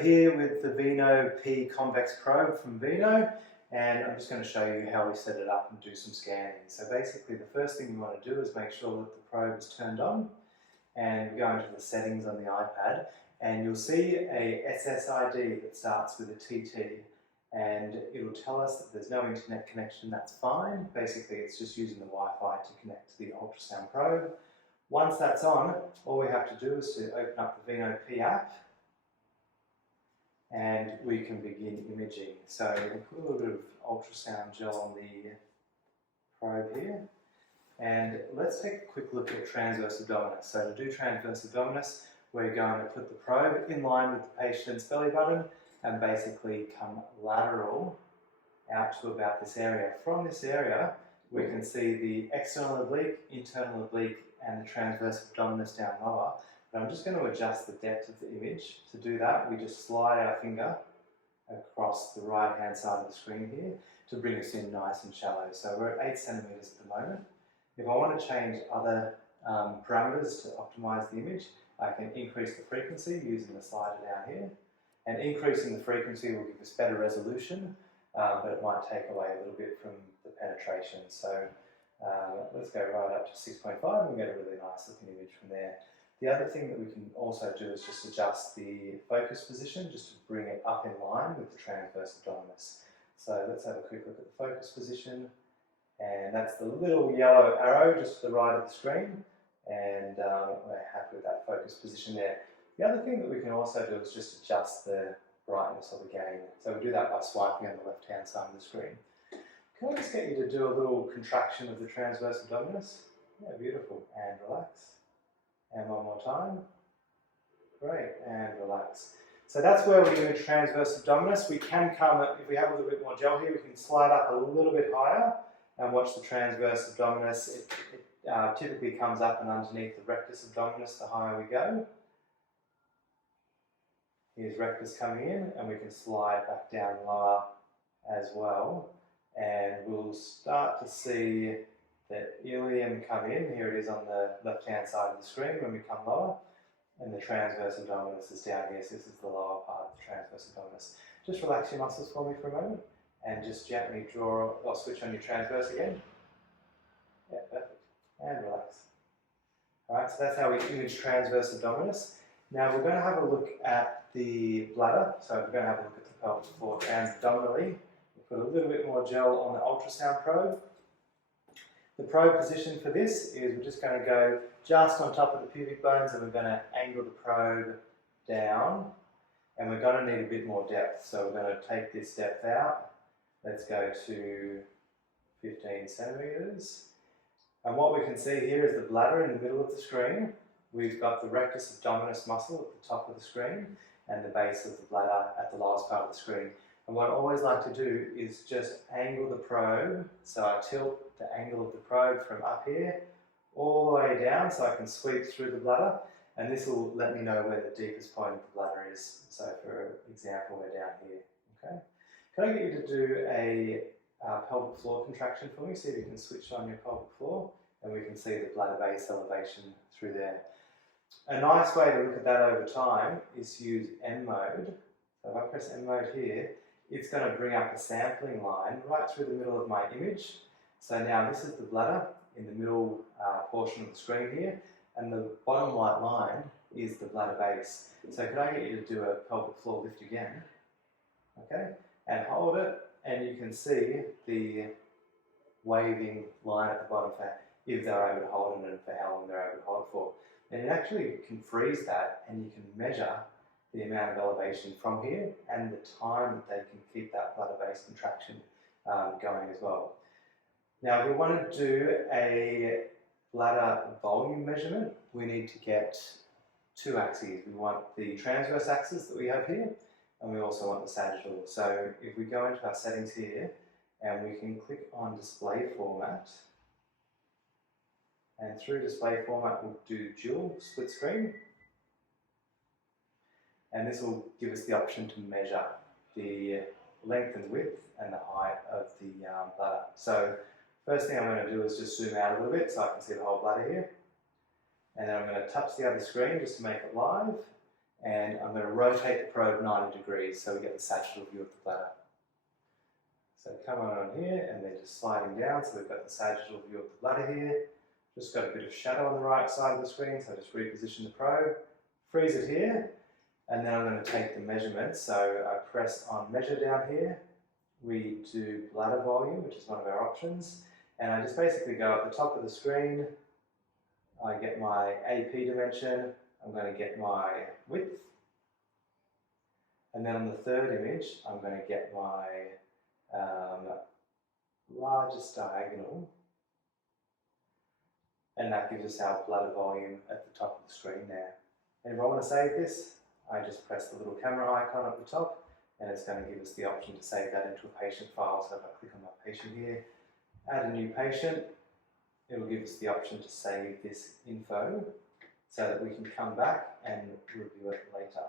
we're here with the VINNO P convex probe from VINNO, and I'm just going to show you how we set it up and do some scanning. So basically the first thing you want to do is make sure that the probe is turned on, and go into the settings on the iPad, and you'll see a SSID that starts with a TT, and it'll tell us that there's no internet connection. That's fine. Basically it's just using the Wi-Fi to connect to the ultrasound probe. Once that's on, all we have to do is to open up the VINNO P app, and we can begin imaging. So we'll put a little bit of ultrasound gel on the probe here, and let's take a quick look at transverse abdominis. So to do transverse abdominis, we're going to put the probe in line with the patient's belly button and basically come lateral out to about this area. From this area, we can see the external oblique, internal oblique, and the transverse abdominis down lower. But I'm just going to adjust the depth of the image. To do that, we just slide our finger across the right hand side of the screen here to bring us in nice and shallow. So we're at 8 centimeters at the moment. If I want to change other parameters to optimize the image, I can increase the frequency using the slider down here. And increasing the frequency will give us better resolution, but it might take away a little bit from the penetration. So let's go right up to 6.5 and get a really nice looking image from there. The other thing that we can also do is just adjust the focus position just to bring it up in line with the transverse abdominis. So let's have a quick look at the focus position, and that's the little yellow arrow just to the right of the screen, and we're happy with that focus position there. The other thing that we can also do is just adjust the brightness of the gain. So we do that by swiping on the left hand side of the screen. Can I just get you to do a little contraction of the transverse abdominis? Yeah, beautiful. And relax. And one more time. Great, and relax. So that's where we're doing transverse abdominis. We can come, if we have a little bit more gel here, we can slide up a little bit higher and watch the transverse abdominis. It typically comes up and underneath the rectus abdominis the higher we go. Here's rectus coming in, and we can slide back down lower as well. And we'll start to see the ileum come in. Here it is on the left hand side of the screen when we come lower, and the transverse abdominis is down here, so this is the lower part of the transverse abdominis. Just relax your muscles for me for a moment and just gently draw or switch on your transverse again. Yeah, perfect. And relax. Alright, so that's how we image transverse abdominis. Now we're going to have a look at the bladder, so we're going to have a look at the pelvic floor transabdominally. We'll put a little bit more gel on the ultrasound probe. The probe position for this is we're just going to go just on top of the pubic bones, and we're going to angle the probe down, and we're going to need a bit more depth. So we're going to take this depth out. Let's go to 15 centimeters. And what we can see here is the bladder in the middle of the screen. We've got the rectus abdominis muscle at the top of the screen and the base of the bladder at the lowest part of the screen. And what I always like to do is just angle the probe. So I tilt the angle of the probe from up here all the way down so I can sweep through the bladder, and this will let me know where the deepest point of the bladder is. So for example, we're down here. Okay. Can I get you to do a pelvic floor contraction for me? See if you can switch on your pelvic floor, and we can see the bladder base elevation through there. A nice way to look at that over time is to use M mode. So if I press M mode here, it's going to bring up a sampling line right through the middle of my image. So now this is the bladder in the middle portion of the screen here, and the bottom white line is the bladder base. So could I get you to do a pelvic floor lift again? Okay, and hold it, and you can see the waving line at the bottom for if they're able to hold it and for how long they're able to hold it for. And you actually can freeze that, and you can measure the amount of elevation from here and the time that they can keep that bladder base contraction going as well. Now, if we want to do a bladder volume measurement, we need to get two axes. We want the transverse axis that we have here, and we also want the sagittal. So if we go into our settings here, and we can click on display format, and through display format we'll do dual split screen, and this will give us the option to measure the length and width and the height of the bladder. So first thing I'm going to do is just zoom out a little bit so I can see the whole bladder here, and then I'm going to touch the other screen just to make it live, and I'm going to rotate the probe 90 degrees so we get the sagittal view of the bladder. So come on here and then just sliding down, so we've got the sagittal view of the bladder here. Just got a bit of shadow on the right side of the screen, so I just reposition the probe, freeze it here, and then I'm going to take the measurement. So I press on measure down here. We do bladder volume, which is one of our options, and I just basically go at the top of the screen. I get my AP dimension, I'm going to get my width, and then on the third image I'm going to get my largest diagonal, and that gives us our bladder volume at the top of the screen there. And if I want to save this, I just press the little camera icon at the top, and it's going to give us the option to save that into a patient file. So if I click on my patient here, add a new patient, it will give us the option to save this info so that we can come back and review it later.